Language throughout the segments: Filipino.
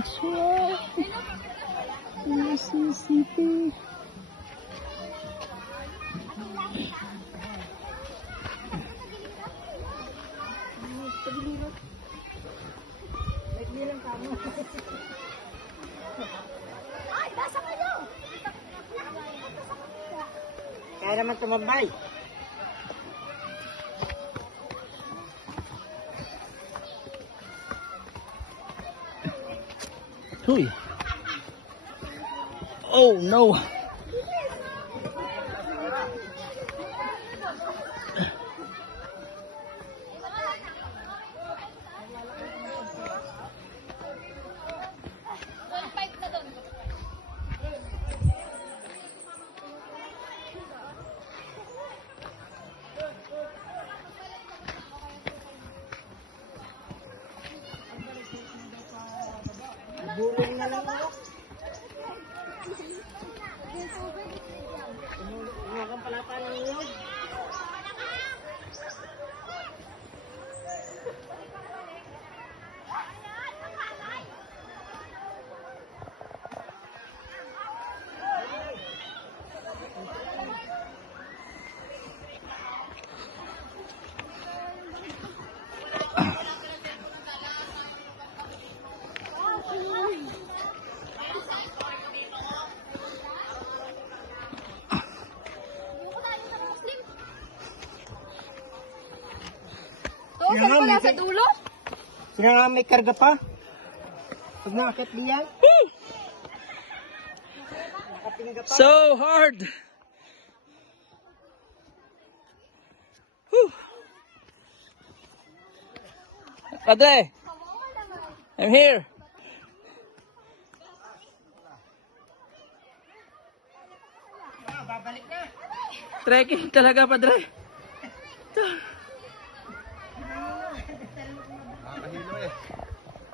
Maxwell. Mississippi. Ay, basa kayo! Kaya naman tumambay. Huy. Oh no. Bulong na lang ako. Umagang pala pa ng ilog. Oo, saan pala sa dulo? Sino nga may karga pa? Pag nakakit diyan. Nakatingga pa. So hard. Whew. Padre, I'm here. Babalik na. Trekking talaga, Padre.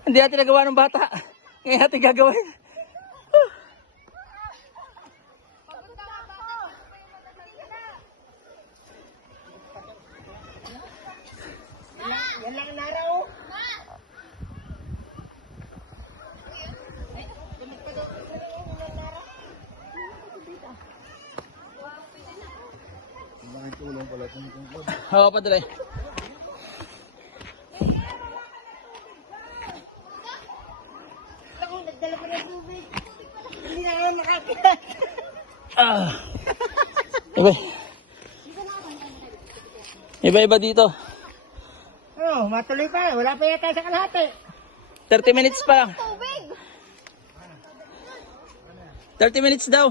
Hindi natin nagawa ng bata. Ngayon natin gagawin. Yan lang ang araw. Oo, Padre. Ako, nagdala ko ng tubig. Hindi na naman makakit. Iba. Iba-iba dito. Oh, matuloy pa. Wala pa yata sa kalahati. 30 minutes pa lang. Tubig! 30 minutes daw.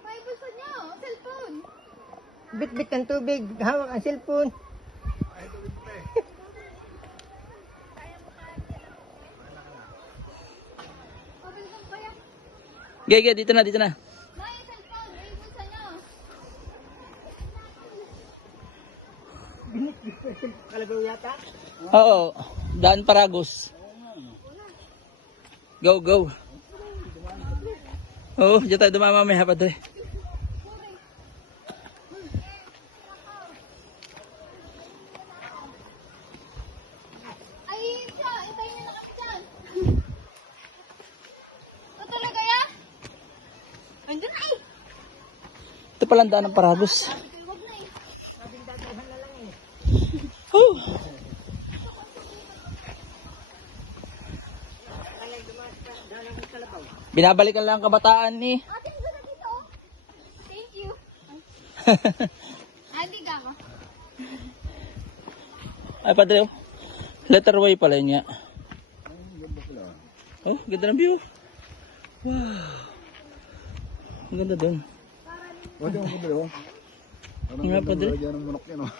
May bulsa niyo, cellphone. Bit-bit ng tubig. Hawak ang cellphone. Pabilisan pa yan. Gege, dito na, dito na. May cellphone, may bulsa niyo. Kalabaw yata. Oo, daan Paragos. Go, go. Oo, dyan tayo dumama mamaya, Padre. Ay, siya, intayin niyo na kami dyan. Ito talaga yan? Andun na eh. Ito palang daan ng Paragos. Huwag na eh. Whew. Binabalikan lang ang kabataan ni. Ate, doon na dito. Thank you. Andi ka ako. Ay, Padre, oh. Letter Y pala yun nga. Oh, ganda ng view. Wow. Ang ganda dun. Pwede mo Padre, oh. Parang Nga, Padre. ganda ng manok yan, oh.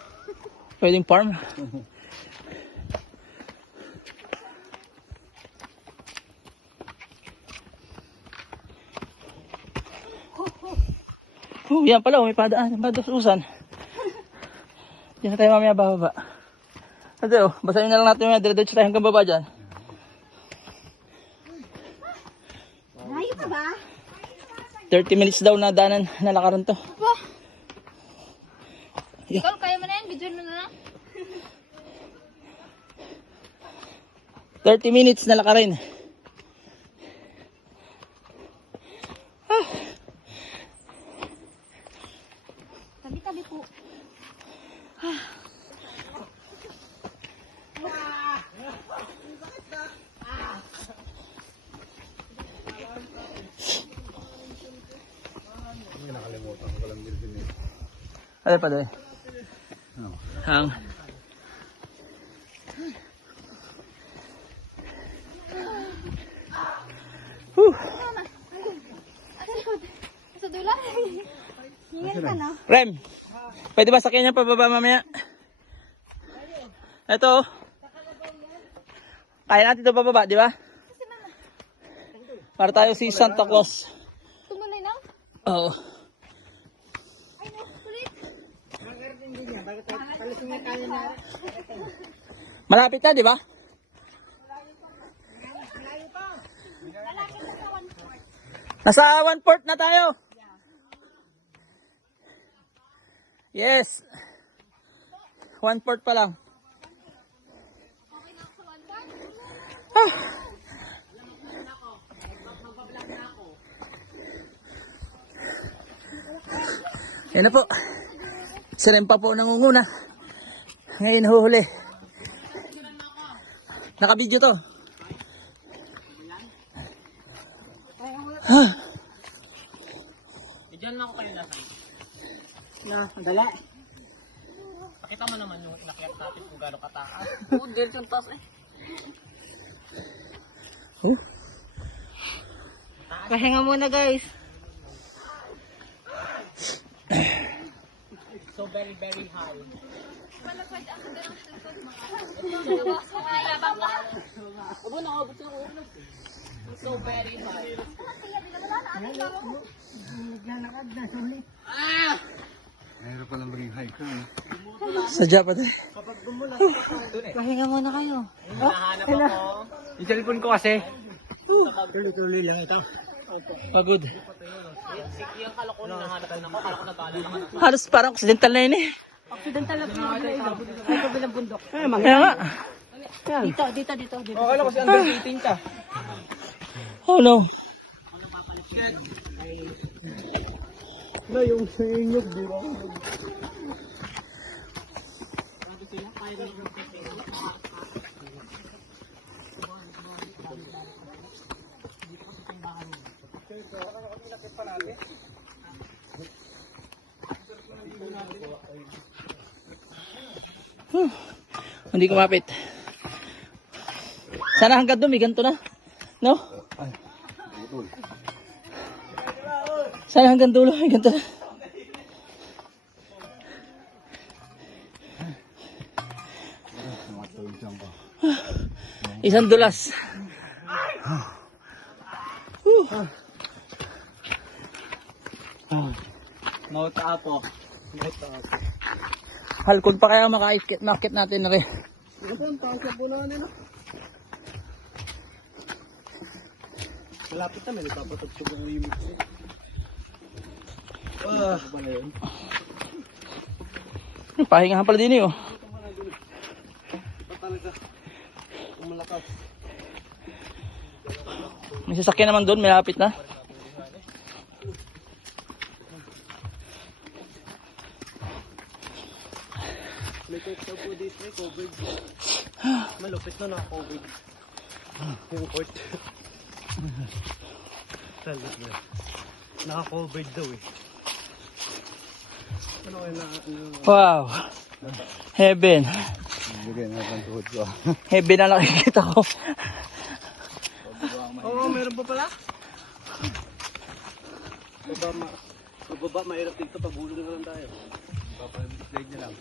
Pwedeng farm. Oh, yan pala, may padaan. Padasusan. Diyan na tayo mamaya bababa. Ate, oh, basahin na lang natin mamaya. Dire-diretso tayo hanggang baba dyan. Layo ka ba? 30 minutes daw na daanan na lakaran to. Ba? Yeah. Ikaw, kaya mo na yan? Video na lang. 30 minutes na lakarin. Tabi-tabi po. Ano pa doon? Hang. Sa likod. Sa dula. Hingan ka na. Rem, pwede ba sakyan niya pababa mamaya? Ito. Kaya natin ito pababa, di ba? Para tayo si Santa Claus. Tumunay na? Oo. Ay, no. Kulit. Malapit na, di ba? Nasa 1/4 na tayo. Yes. 1/4 pa lang. Ah. Yan na po. Si Rem pa po nangunguna. Ngayon huhuli. Naka-video to. Diyan lang ako kayo nasa. Na, dala. Pakita mo naman yung inakyat natin kung gaano kataas. Oo, diretso ang taas eh. Pahinga muna, guys. So very, very high. So very high. Mayroon palang maging hiker. Sadya pa tayo. Pahinga muna kayo. Hinahanap ako. Yung cellphone ko kasi. Tuloy-tuloy lang ito. Pagod. Yung kala ko hinahanap ko na ako. Kala ko natalo na ako. Halos parang accidental na yun eh. Accidental lang po yung Ay, kabilang bundok. Kaya nga. Dito. Kala ko si under 18 ka. Oh no. Na yung senyok, di ba? Hindi kumapit. Sana hanggang doon, may ganito na. No? Sana hanggang dulo, may ganito na. Isang dulas. Nauta ako. Halkod pa kaya makakit natin na rin. Ito ang taas na puno nila. Malapit na, may nagpapatugtog ang remix eh. Ba na yun? Pahingahan pala din eh oh. Ito talaga. Umalakas. May sasakyan naman doon, malapit na. May coach po dito, may coverage. Malupit na naka-coverage. Yung court. Salit na. Naka-coverage daw eh. Ano kayo na... Wow. Heaven. Bigay na ang tuhod ko. Heaven na nakikita ko. Oo, meron pa pala? Pababa, mahirap dito. Pabulong na lang tayo. Papablade niya lang.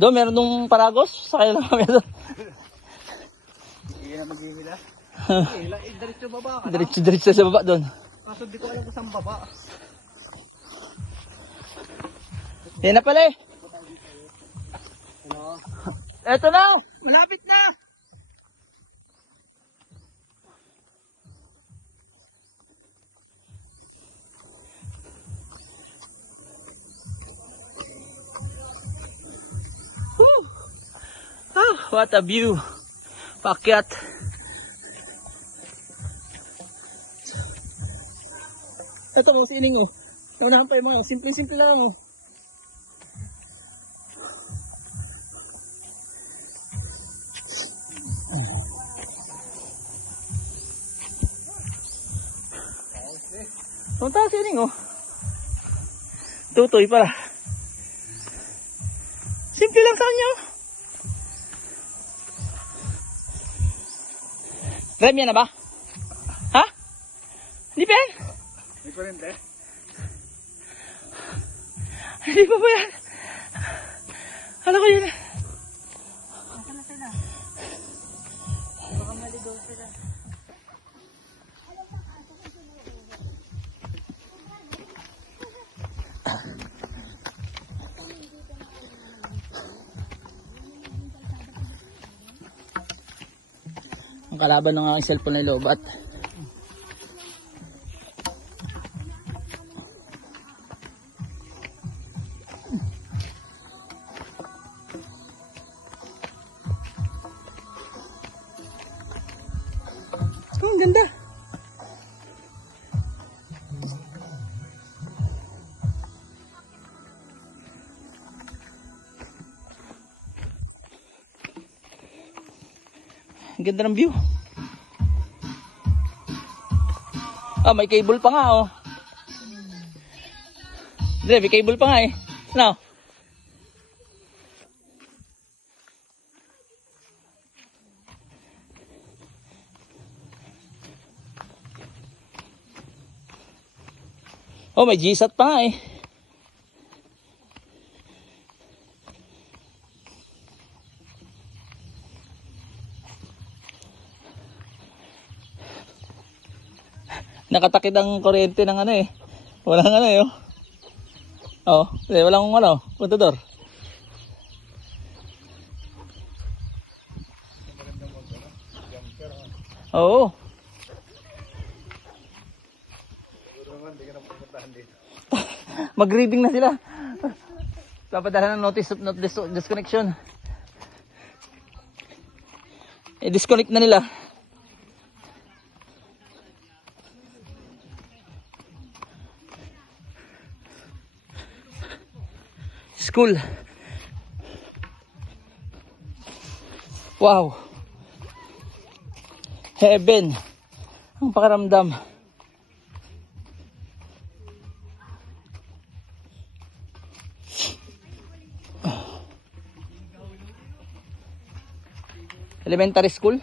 Doon, meron nung Paragos. Sakay lang kami doon. Hindi na maghihila. Hila, diretso baba ka na. Diretso sa baba doon. Kaso di ko alam kung saan baba. Yan na pala eh. Ano? Eto na. Malapit na. Whew. Ah, what a view. Pakyat. Ito mo, sining oh. Naunahan pa yung mga simple-simple lang oh. Punta sining oh. Tutoy pala. Simple lang sa kanya. Rem yan na ba? Ha? Hindi pa yan? Hindi pa rin, eh. Hindi pa ba yan? Hala ko yun. Nasaan na sila? Baka maligaw sila. Ang kalaban ng aking cellphone na lobat. Oh, ang ganda. Ang ganda ng view. Ah, may cable pa nga oh. Dre, may cable pa nga eh. Ano? Oh, may GSAT pa nga eh. Nakatakid ang kuryente ng ano eh. Walang ano eh. Oh, walang ano, kontador. Oo. Mag-reading na sila. Papadala ng notice of not disconnection. Disconnect na nila. School. Wow. Heaven. Ang pakaramdam. Elementary school.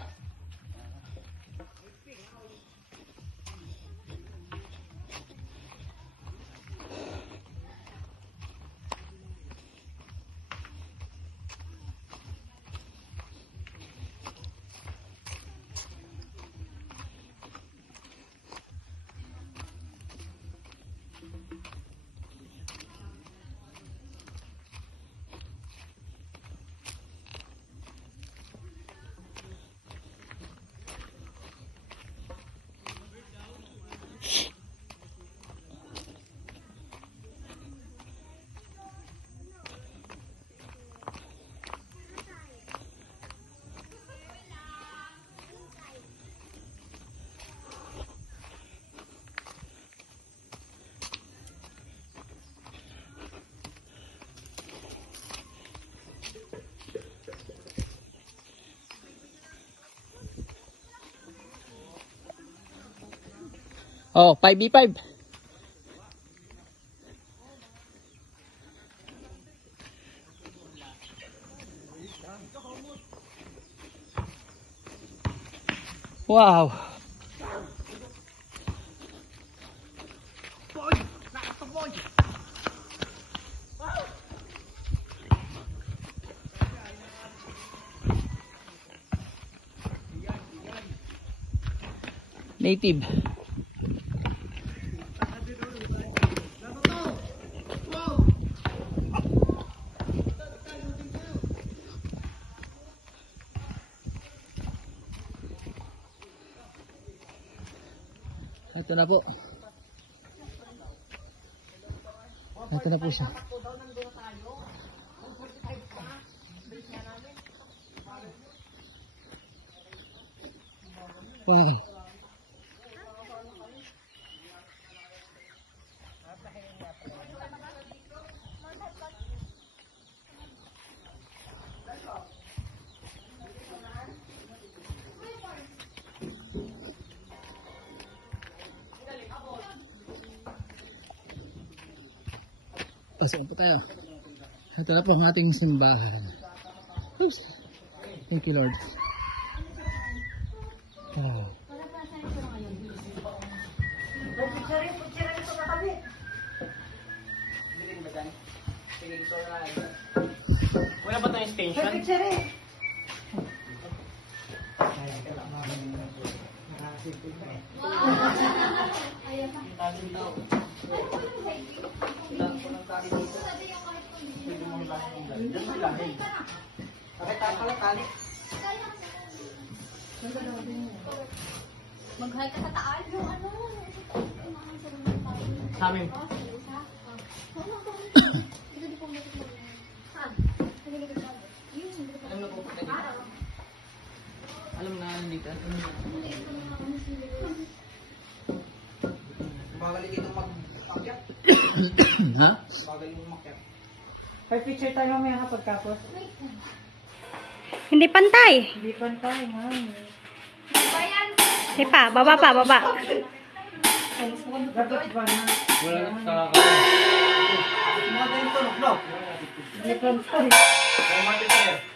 Oh, 5v5. Wow. Native. Ito na po. Ito na po siya. Wow. pasok po tayo. Ito na po ang ating simbahan. Oops. Thank you, Lord. Oh. Wala ba tayong extension? Mag-hike ka sa taas. Yung ano. Sa amin. Alam na po po dito. Alam na nandito. Magaling dito mag-akyat. Ha? Magaling mo mag-akyat. May picture tayo mamaya kapag tapos. Hindi pantay. Hindi pantay, ha? Hindi pa, baba pa, baba. Dapat ba na? Wala na sa Hindi pantay. Kaya